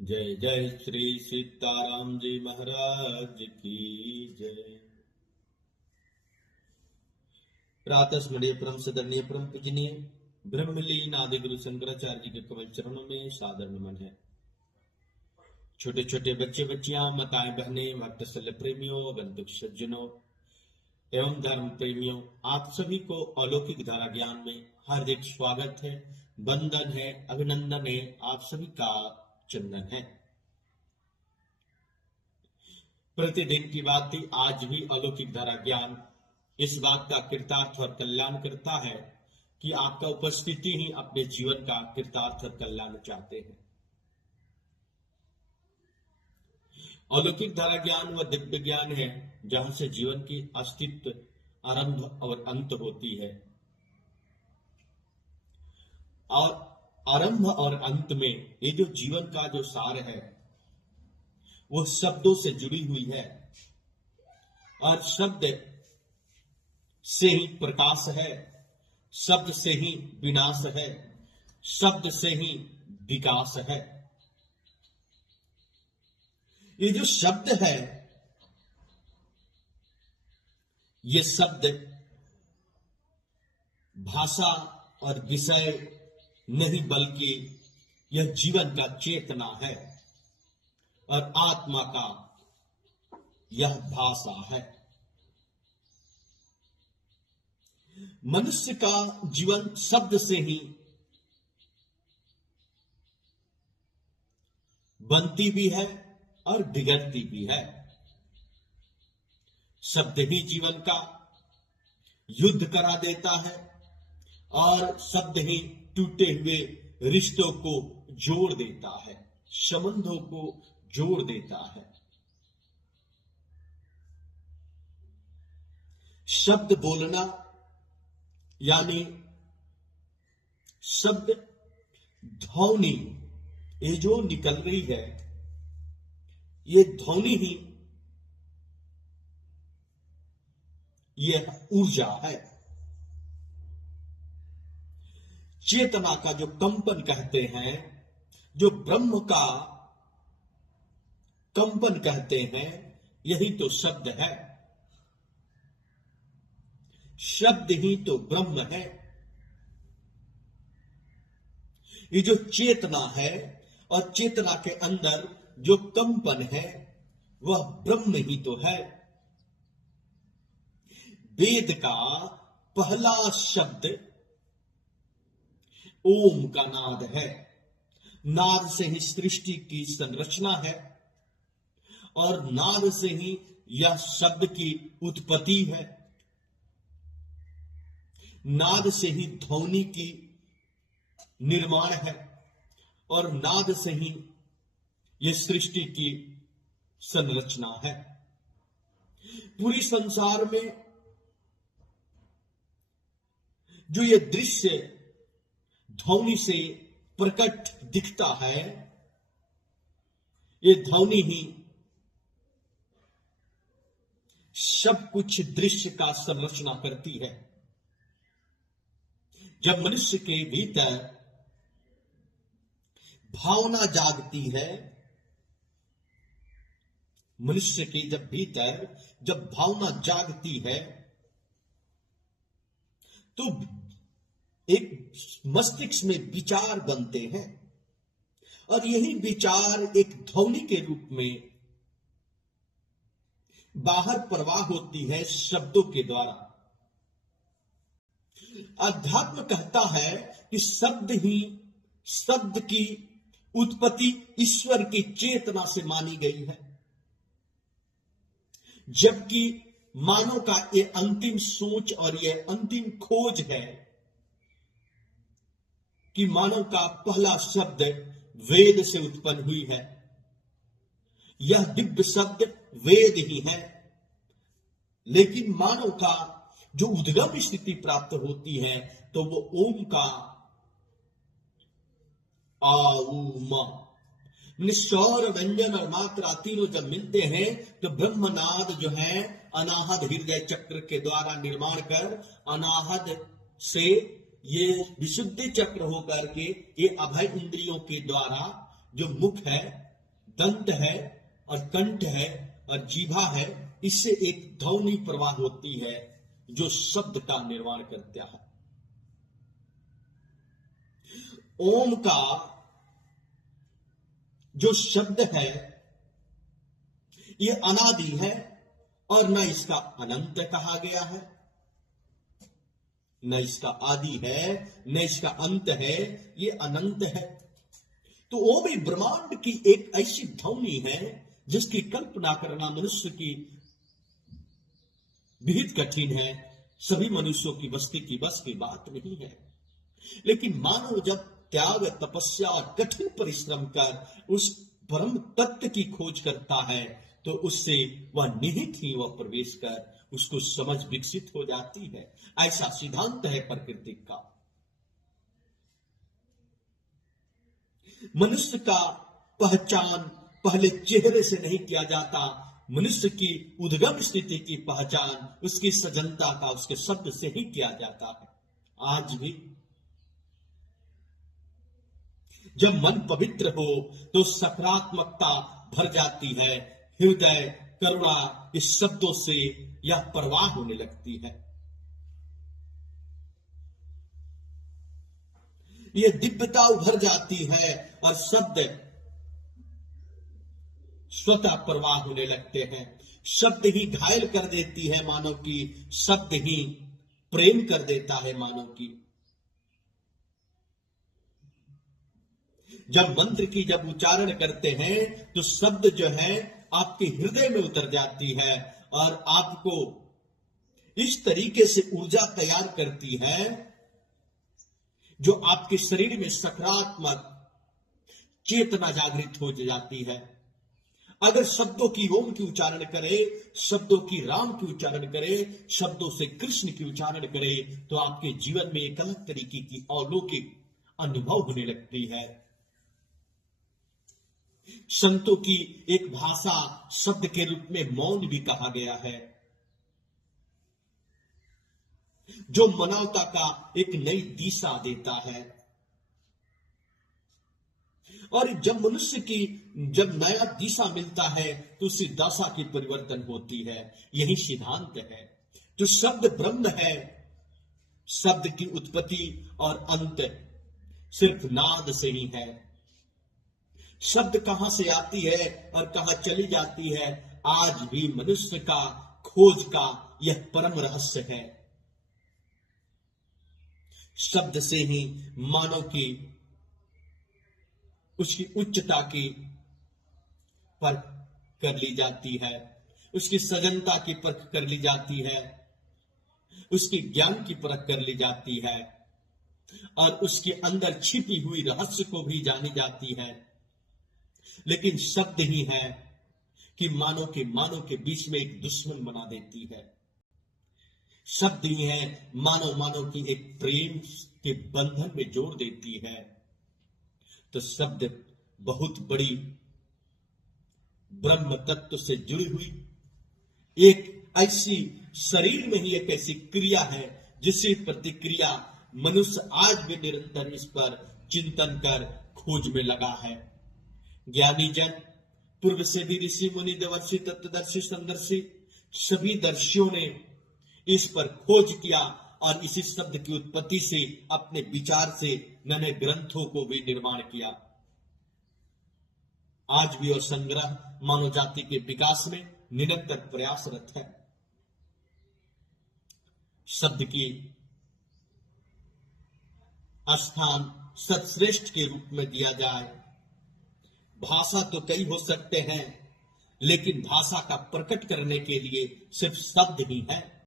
जय जय श्री सीताराम जी महाराज की जय। प्रातः स्मरणीय परम सदरणीय परम पूजनीय ब्रह्मलीन आदि गुरु शंकराचार्य जी के कमल चरणों में सादर नमन है। छोटे छोटे बच्चे बच्चियां, माताएं बहनें, भक्त स्थल प्रेमियों, बंधु सज्जनों एवं धर्म प्रेमियों, आप सभी को अलौकिक धारा ज्ञान में हार्दिक स्वागत है, वंदन है, अभिनंदन है। आप सभी का चंदन है। प्रतिदिन की बात थी, आज भी अलौकिक धारा ज्ञान इस बात का कृतार्थ और कल्याण करता है कि आपका उपस्थिति ही अपने जीवन का कृतार्थ और कल्याण चाहते हैं। अलौकिक धारा ज्ञान व दिव्य ज्ञान है जहां से जीवन की अस्तित्व, आरंभ और अंत होती है। और आरंभ और अंत में ये जो जीवन का जो सार है वो शब्दों से जुड़ी हुई है, और शब्द से ही प्रकाश है, शब्द से ही विनाश है, शब्द से ही विकास है। ये जो शब्द है, ये शब्द भाषा और विषय नहीं बल्कि यह जीवन का चेतना है और आत्मा का यह भाषा है। मनुष्य का जीवन शब्द से ही बनती भी है और बिगड़ती भी है। शब्द ही जीवन का युद्ध करा देता है और शब्द ही टूटे हुए रिश्तों को जोड़ देता है, संबंधों को जोड़ देता है। शब्द बोलना यानी शब्द ध्वनि, ये जो निकल रही है ये ध्वनि ही यह ऊर्जा है। चेतना का जो कंपन कहते हैं, जो ब्रह्म का कंपन कहते हैं, यही तो शब्द है। शब्द ही तो ब्रह्म है। ये जो चेतना है और चेतना के अंदर जो कंपन है वह ब्रह्म ही तो है। वेद का पहला शब्द ओम का नाद है। नाद से ही सृष्टि की संरचना है और नाद से ही यह शब्द की उत्पत्ति है। नाद से ही ध्वनि की निर्माण है और नाद से ही यह सृष्टि की संरचना है। पूरी संसार में जो ये दृश्य ध्वनि से प्रकट दिखता है, ये ध्वनि ही सब कुछ दृश्य का संरचना करती है। जब मनुष्य के भीतर भावना जागती है, मनुष्य के जब भीतर जब भावना जागती है तो एक मस्तिष्क में विचार बनते हैं और यही विचार एक ध्वनि के रूप में बाहर प्रवाह होती है शब्दों के द्वारा। अध्यात्म कहता है कि शब्द की उत्पत्ति ईश्वर की चेतना से मानी गई है, जबकि मानव का ये अंतिम सोच और ये अंतिम खोज है कि मानव का पहला शब्द वेद से उत्पन्न हुई है। यह दिव्य शब्द वेद ही है, लेकिन मानव का जो उद्गम स्थिति प्राप्त होती है तो वो ओम का आऊमा, स्वर व्यंजन और मात्रा तीनों जब मिलते हैं तो ब्रह्मनाद जो है अनाहत हृदय चक्र के द्वारा निर्माण कर अनाहत से ये विशुद्धि चक्र होकर के ये अभय इंद्रियों के द्वारा जो मुख है दंत है और कंठ है और जीभा है, इससे एक ध्वनि प्रवाह होती है जो शब्द का निर्माण करता है। ओम का जो शब्द है यह अनादि है और न इसका अनंत कहा गया है, न इसका आदि है न इसका अंत है, ये अनंत है। तो वो भी ब्रह्मांड की एक ऐसी ध्वनि है जिसकी कल्पना करना मनुष्य की बेहद कठिन है, सभी मनुष्यों की बस्ती की बस की बात नहीं है। लेकिन मानव जब त्याग, तपस्या और कठिन परिश्रम कर उस परम तत्व की खोज करता है तो उससे वह निहित ही वह प्रवेश कर उसको समझ विकसित हो जाती है। ऐसा सिद्धांत है प्रकृति का। मनुष्य का पहचान पहले चेहरे से नहीं किया जाता, मनुष्य की उद्गम स्थिति की पहचान उसकी सजनता का उसके शब्द से ही किया जाता है। आज भी जब मन पवित्र हो तो सकारात्मकता भर जाती है, हृदय करुणा इस शब्दों से यह प्रवाह होने लगती है। यह दिव्यता उभर जाती है और शब्द स्वतः प्रवाह होने लगते हैं। शब्द ही घायल कर देती है मानव की, शब्द ही प्रेम कर देता है मानव की। जब मंत्र की जब उच्चारण करते हैं तो शब्द जो है आपके हृदय में उतर जाती है और आपको इस तरीके से ऊर्जा तैयार करती है जो आपके शरीर में सकारात्मक चेतना जागृत हो जाती है। अगर शब्दों की ओम की उच्चारण करे, शब्दों की राम की उच्चारण करे, शब्दों से कृष्ण की उच्चारण करे तो आपके जीवन में एक अलग तरीके की अलौकिक अनुभव होने लगती है। संतों की एक भाषा शब्द के रूप में मौन भी कहा गया है, जो मानवता का एक नई दिशा देता है। और जब मनुष्य की जब नया दिशा मिलता है तो उसी दशा की परिवर्तन होती है। यही सिद्धांत है। जो शब्द ब्रह्म है, शब्द की उत्पत्ति और अंत सिर्फ नाद से ही है। शब्द कहां से आती है और कहां चली जाती है, आज भी मनुष्य का खोज का यह परम रहस्य है। शब्द से ही मानव की उसकी उच्चता की परख कर ली जाती है, उसकी सजनता की परख कर ली जाती है, उसके ज्ञान की परख कर ली जाती है और उसके अंदर छिपी हुई रहस्य को भी जानी जाती है। लेकिन शब्द ही है कि मानव के बीच में एक दुश्मन बना देती है। शब्द ही है मानव की एक प्रेम के बंधन में जोड़ देती है। तो शब्द बहुत बड़ी ब्रह्म तत्व से जुड़ी हुई एक ऐसी शरीर में ही एक ऐसी क्रिया है जिसकी प्रतिक्रिया मनुष्य आज भी निरंतर इस पर चिंतन कर खोज में लगा है। ज्ञानी जन पूर्व से भी ऋषि मुनि देवर्षि तत्वदर्शी संदर्शी सभी दर्शियों ने इस पर खोज किया और इसी शब्द की उत्पत्ति से अपने विचार से नए ग्रंथों को भी निर्माण किया। आज भी और संग्रह मानव जाति के विकास में निरंतर प्रयासरत है। शब्द की स्थान सत्श्रेष्ठ के रूप में दिया जाए। भाषा तो कई हो सकते हैं, लेकिन भाषा का प्रकट करने के लिए सिर्फ शब्द ही है।